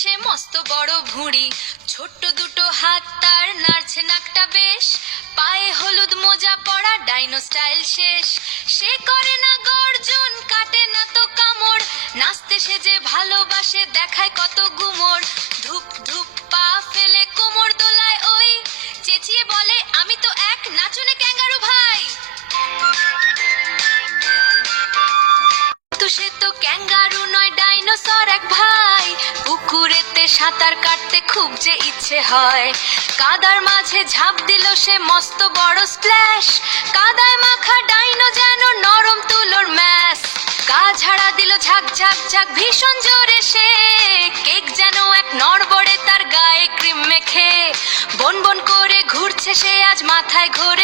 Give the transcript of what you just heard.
সে মস্ত বড় ভুঁড়ি, ছোট্ট দুটো হাত তার, নাড়ছে নাকটা বেশ, পায়ে হলুদ মোজা পরা, ডাইনো স্টাইল শেষ। সে করে না গর্জন, কাটে না তো কামড়, নাচতে সে যে ভালোবাসে, দেখায় কত গুমর। ধুপ ধুপ পা ফেলে কোমর দোলায় ওই, চেঁচিয়ে বলে আমি তো এক নাচনে ক্যাঙ্গারু ভাই। তো সে তো ক্যাঙ্গারু নয়, ডাইনোসর এক ভাই। পুকুরেতে সাঁতার কাটতে খুব যে ইচ্ছে হয়, কাদার মাঝে ঝাঁপ দিল সে মস্ত বড় স্প্ল্যাশ। কাদায় মাখা ডাইনো যেন নরম তুলোর ম্যাশ, গা ঝাড়া দিল ঝাঁক ঝাঁক ঝাঁক ভীষণ জোরে সে। কেক যেন এক নড়বড়ে তার গায়ে ক্রিম মেখে, বন বন করে ঘুরছে সে আজ মাথায় ঘোরে।